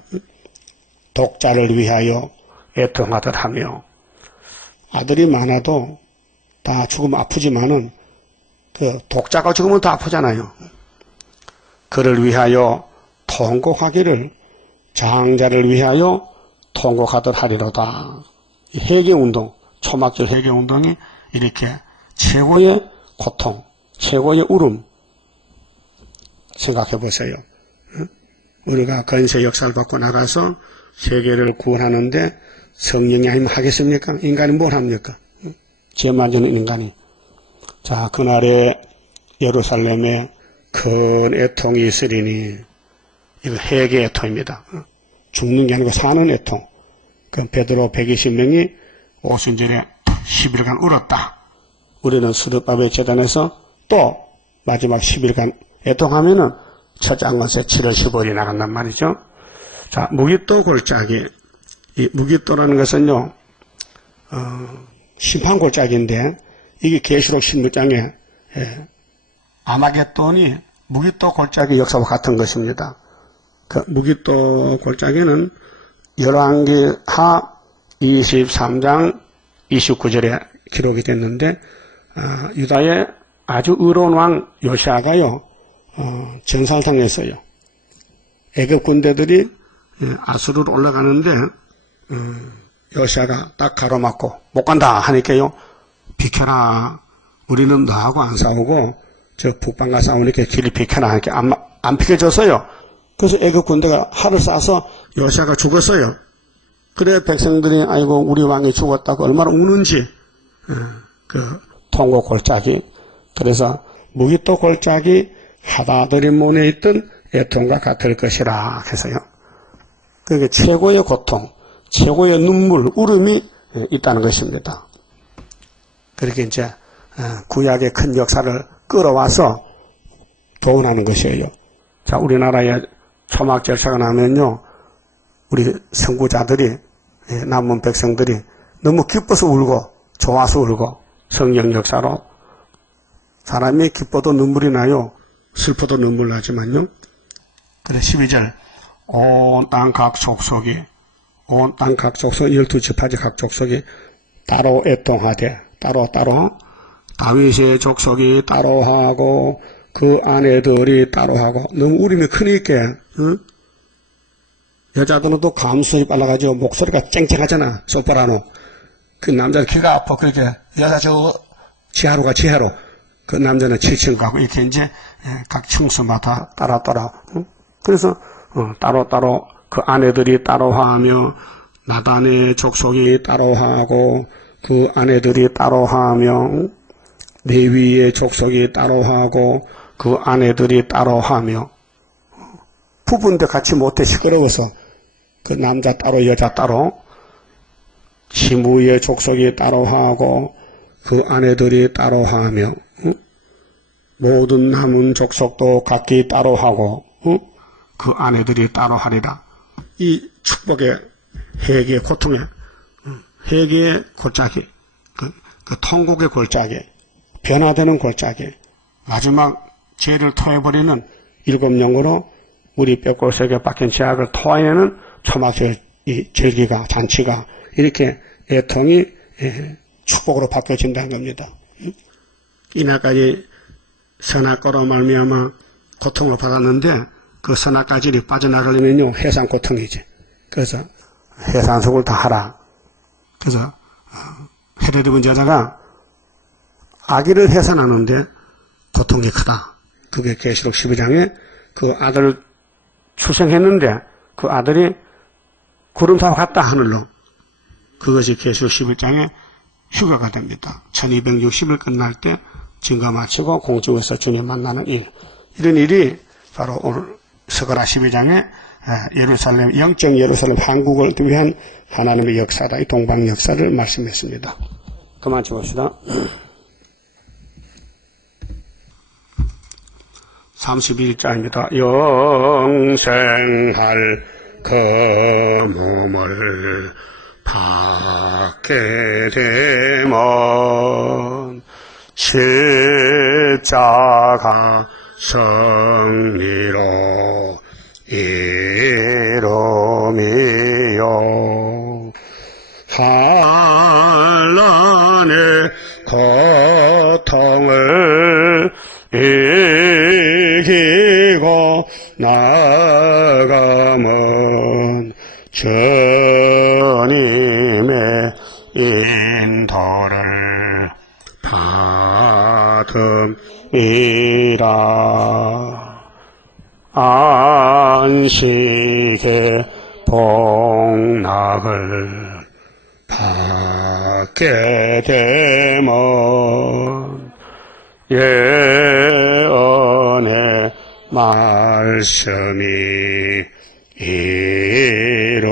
독자를 위하여 애통하듯 하며. 아들이 많아도 다 죽으면 아프지만은 그 독자가 죽으면 더 아프잖아요. 그를 위하여 통곡하기를, 장자를 위하여 통곡하듯 하리로다. 회개운동, 초막절 회개운동이 이렇게 최고의 고통, 최고의 울음 생각해 보세요. 우리가 건세 역사를 받고 나가서 세계를 구원하는데 성령이 아니면 하겠습니까? 인간이 뭘 합니까? 죄만 지는 인간이. 자, 그날에 예루살렘에 큰 애통이 있으리니, 이거 회개 애통입니다. 죽는 게 아니고 사는 애통. 그 베드로 120명이 오순절에 10일간 울었다. 우리는 스룹바벨 재단에서 또 마지막 10일간 애통하면은 첫째 안건세 7월 15일이 나간단 말이죠. 자, 무기또 골짜기. 이 무기또라는 것은요, 심판 골짜기인데, 이게 계시록 16장에 아마겟돈이 무기또 골짜기 역사와 같은 것입니다. 그 무기또 골짜기는 열왕기하 23장 29절에 기록이 됐는데, 유다의 아주 의로운 왕 요시아가요, 전사를 당했어요. 애굽 군대들이 아수르로 올라가는데, 요시아가 딱 가로막고 못 간다 하니까요, 비켜라. 우리는 너하고 안 싸우고 저 북방과 싸우니까 길을 비켜라 하니까 안 비켜줬어요. 그래서 애굽 군대가 활을 쏴서 요시아가 죽었어요. 그래 백성들이 아이고 우리 왕이 죽었다고 얼마나 우는지, 그 통곡 골짜기. 그래서 무기또 골짜기 하다들이 문에 있던 애통과 같을 것이라 해서요. 그게 최고의 고통, 최고의 눈물, 울음이 있다는 것입니다. 그렇게 이제 구약의 큰 역사를 끌어와서 도운하는 것이에요. 자, 우리나라에 초막 절차가 나면요, 우리 선구자들이, 남은 백성들이 너무 기뻐서 울고 좋아서 울고, 성령 역사로 사람이 기뻐도 눈물이 나요, 슬퍼도 눈물 나지만요. 그래 12절 온 땅 각 족속이, 온 땅 각 족속 12지파지 각 족속이 따로 애통하되, 따로 다윗의 족속이 따로 하고 그 아내들이 따로 하고. 너무 울음이 크니까, 응? 여자들은 또 감수성이 빨라가지고 목소리가 쨍쨍하잖아. 소프라노. 그 남자는 귀가 아파. 그렇게 여자 저 지하로 가, 지하로. 그 남자는 7층 가고 이렇게 이제 각 층수마다 따라 응? 그래서 따로 그 아내들이 따로 하며, 나단의 족속이 따로 하고 그 아내들이 따로 하며, 레위의 족속이 따로 하고 그 아내들이 따로 하며. 부부인데 같이 못해 시끄러워서 그 남자 따로 여자 따로. 시므의 족속이 따로 하고 그 아내들이 따로 하며, 모든 남은 족속도 각기 따로 하고 그 아내들이 따로 하리라. 이 축복의 회개의 고통의 회개의 골짜기, 그 통곡의 골짜기, 변화되는 골짜기, 마지막 죄를 토해버리는 일곱 영으로 우리 뼈골색에 박힌 죄악을 토해내는 초막절 절기가, 잔치가 이렇게 애통이 축복으로 바뀌어진다는 겁니다. 이날까지 선악과로 말미암아 고통을 받았는데 그 선악과질이 빠져나가려면요 해산 고통이지. 그래서 해산속을 다 하라. 그래서 헤로드 분자자가 아기를 해산하는데 고통이 크다. 그게 계시록 12장에 그 아들을 출생했는데 그 아들이 구름 타고 갔다 하늘로. 그것이 계시록 11장에 휴가가 됩니다. 1260일 끝날 때 증거 마치고 공중에서 주님 만나는 일. 이런 일이 바로 오늘 스가랴 12장에 예루살렘, 영적 예루살렘 한국을 위한 하나님의 역사다. 이 동방 역사를 말씀했습니다. 그만 쳐봅시다. 31장입니다. 영생할 그 몸을 받게 되면 십자가 승리로 이름이요 환난의 고통을 이기고 나가면 주님의 인도를 받음이라. 안식의 복락을 받게 되면 예언의 말씀이 이름이요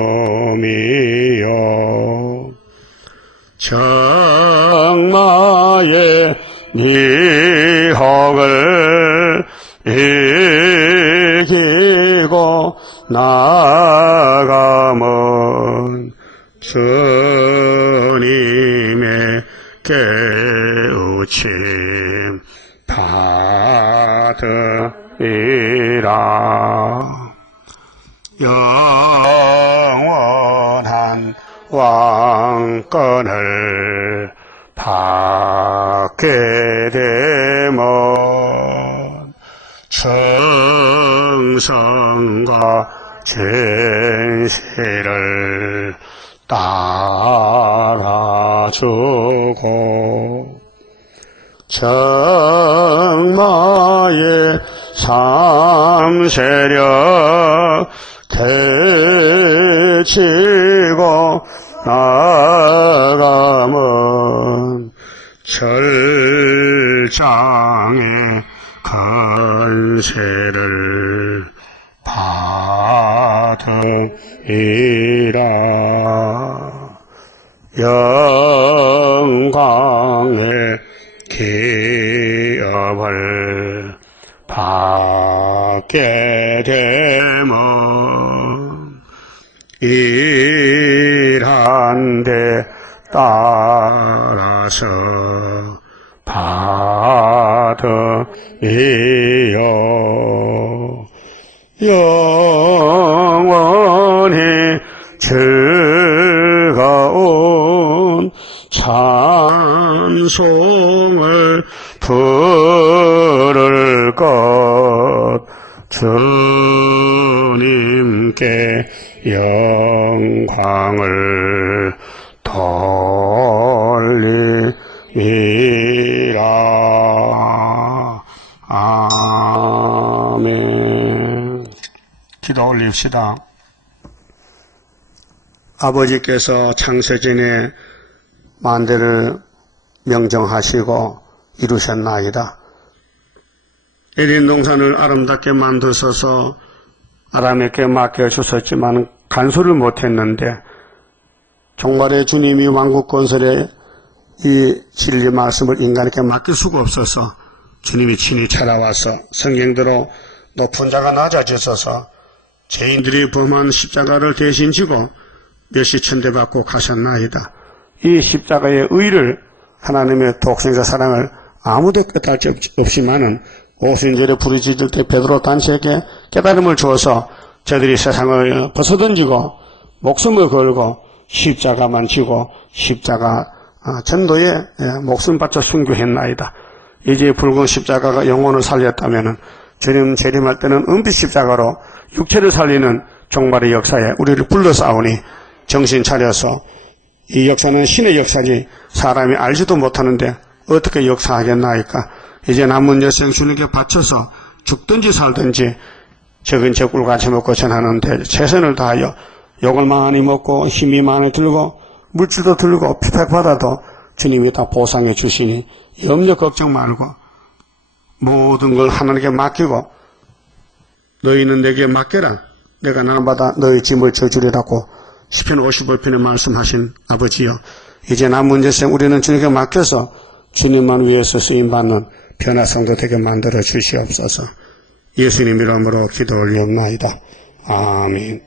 정마의 미혹을 이기고 나가면 주님의 깨우침 받으리라. 영원한 왕권을 받게 되면 충성과 진실을 따라주고 정마의 삼세력 개치고 나가면 절장의 건세를 받으리라. 영광의 기업을 받게 되면 일한 데 따라서 받으리요. 영원히 즐거운 찬송을 부를 것 주님께 영광을 돌리리라. 아멘. 기도 올립시다. 아버지께서 창세전에 만대를 명정하시고 이루셨나이다. 에덴 동산을 아름답게 만드셔서 아람에게 맡겨주셨지만 간수를 못했는데 종말의 주님이 왕국 건설에 이 진리 말씀을 인간에게 맡길 수가 없어서 주님이 친히 찾아와서 성경대로 높은 자가 낮아지셔서 죄인들이 범한 십자가를 대신 지고 멸시 천대받고 가셨나이다. 이 십자가의 의를 하나님의 독생자 사랑을 아무도 깨달을 수 없지만은 오순절에 부르짖을 때 베드로 단체에게 깨달음을 주어서 저들이 세상을 벗어던지고 목숨을 걸고 십자가만 지고 십자가 전도에 목숨 바쳐 순교했나이다. 이제 붉은 십자가가 영혼을 살렸다면은 주님 재림할 때는 은빛 십자가로 육체를 살리는 종말의 역사에 우리를 불러싸우니 정신 차려서 이 역사는 신의 역사지 사람이 알지도 못하는데 어떻게 역사하겠나이까. 이제 남은 여생 주님께 바쳐서 죽든지 살든지 적은 적굴 같이 먹고 전하는데 최선을 다하여 욕을 많이 먹고 힘이 많이 들고 물질도 들고 피백받아도 주님이 다 보상해 주시니 염려 걱정 말고 모든 걸 하나님께 맡기고 너희는 내게 맡겨라. 내가 나라마다 너희 짐을 져주리라고 시편 55편에 말씀하신 아버지여, 이제 남 문제생 우리는 주님께 맡겨서 주님만 위해서 쓰임받는 변화성도 되게 만들어 주시옵소서. 예수님 이름으로 기도 올려옵나이다. 아멘.